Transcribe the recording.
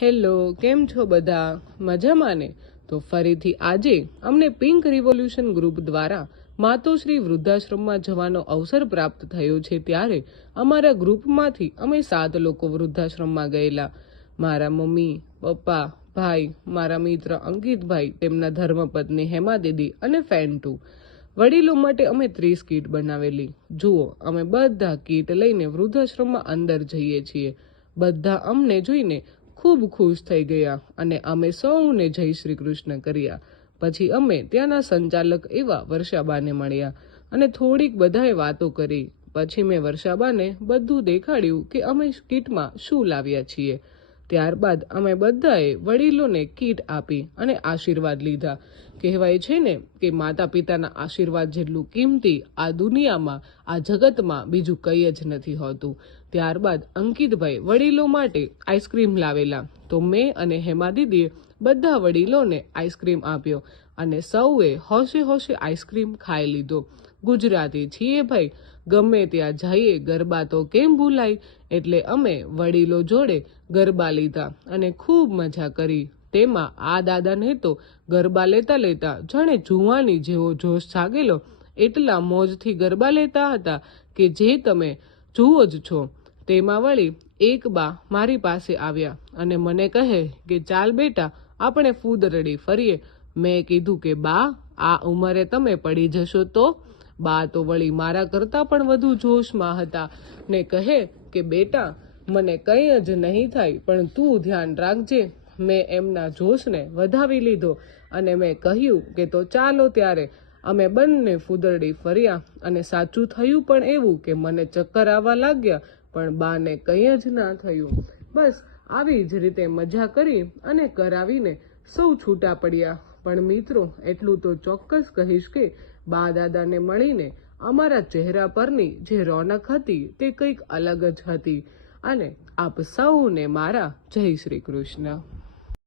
Hello, કેમ છો બધા? મજામાં ને? તો ફરીથી આજે અમને પિંક રિવોલ્યુશન ગ્રુપ દ્વારા માતોશ્રી વૃદ્ધાશ્રમમાં જવાનો અવસર પ્રાપ્ત થયો છે. ત્યારે અમારા ગ્રુપમાંથી અમે 7 લોકો વૃદ્ધાશ્રમમાં ગયેલા. મારા મમ્મી, પપ્પા, ભાઈ, મારા મિત્ર અંકિતભાઈ, તેમના ધર્મપત્ની હેમા દીદી અને ફેન્ટુ. વડીલો માટે અમે 30 કીટ બનાવેલી. જુઓ, અમે બધા કીટ લઈને વૃદ્ધાશ્રમમાં અંદર જઈએ છીએ. બધા અમને જોઈને ખૂબ ખુશ થઈ ગયા અને અમે સૌને જય શ્રી કૃષ્ણ કર્યા. પછી અમે ત્યાંના સંચાલક એવા વર્ષાબાને મળ્યા અને થોડીક બધાએ વાતો કરી. પછી મેં વર્ષાબાને બધું દેખાડ્યું કે અમે કીટમાં શું લાવ્યા છીએ. ત્યારબાદ અમે બધાએ વડીલોને કીટ આપી અને આશીર્વાદ લીધા. કહેવાય છે ને કે માતા પિતાના આશીર્વાદ જેટલું કિંમતી આ દુનિયામાં, આ જગતમાં બીજું કંઈ જ નથી હોતું. ત્યારબાદ અંકિતભાઈ વડીલો માટે આઈસ્ક્રીમ લાવેલા, તો મેં અને હેમા દીદીએ બધા વડીલોને આઈસ્ક્રીમ આપ્યો અને સૌએ હોશે હોશે આઈસ્ક્રીમ ખાઈ લીધો. ગુજરાતી છીએ ભાઈ, ગમે ત્યાં જઈએ ગરબા તો કેમ ભૂલાય. એટલે અમે વડીલો જોડે ગરબા લીધા અને ખૂબ મજા કરી. તેમાં આ દાદાને તો ગરબા લેતા લેતા જાણે જુવાની જેવો જોશ જાગેલો. એટલા મોજથી ગરબા લેતા હતા કે જે તમે જુઓ જ છો. તેમાં વળી એક બા મારી પાસે આવ્યા અને મને કહે કે ચાલ બેટા, આપણે ફૂદરડી ફરીએ. મેં કીધું કે બા, આ ઉંમરે તમે પડી જશો તો? બા તો વળી મારા કરતાં પણ વધુ જોશમાં હતા ને કહે કે બેટા, મને કંઈ જ નહીં થાય, પણ તું ધ્યાન રાખજે. મેં એમના જોશને વધાવી લીધો અને મેં કહ્યું કે તો ચાલો. ત્યારે અમે બંને ફૂદરડી ફર્યા અને સાચું થયું પણ એવું કે મને ચક્કર આવવા લાગ્યા, પણ બાને કંઈ જ ના થયું. બસ આવી જ રીતે મજા કરી અને કરાવીને સૌ છૂટા પડ્યા. પણ મિત્રો, એટલું તો ચોક્કસ કહીશ કે બા દાદાને મળીને અમારા ચહેરા પરની જે રોનક હતી તે કંઈક અલગ જ હતી. અને આપ સૌને મારા જય શ્રી કૃષ્ણ.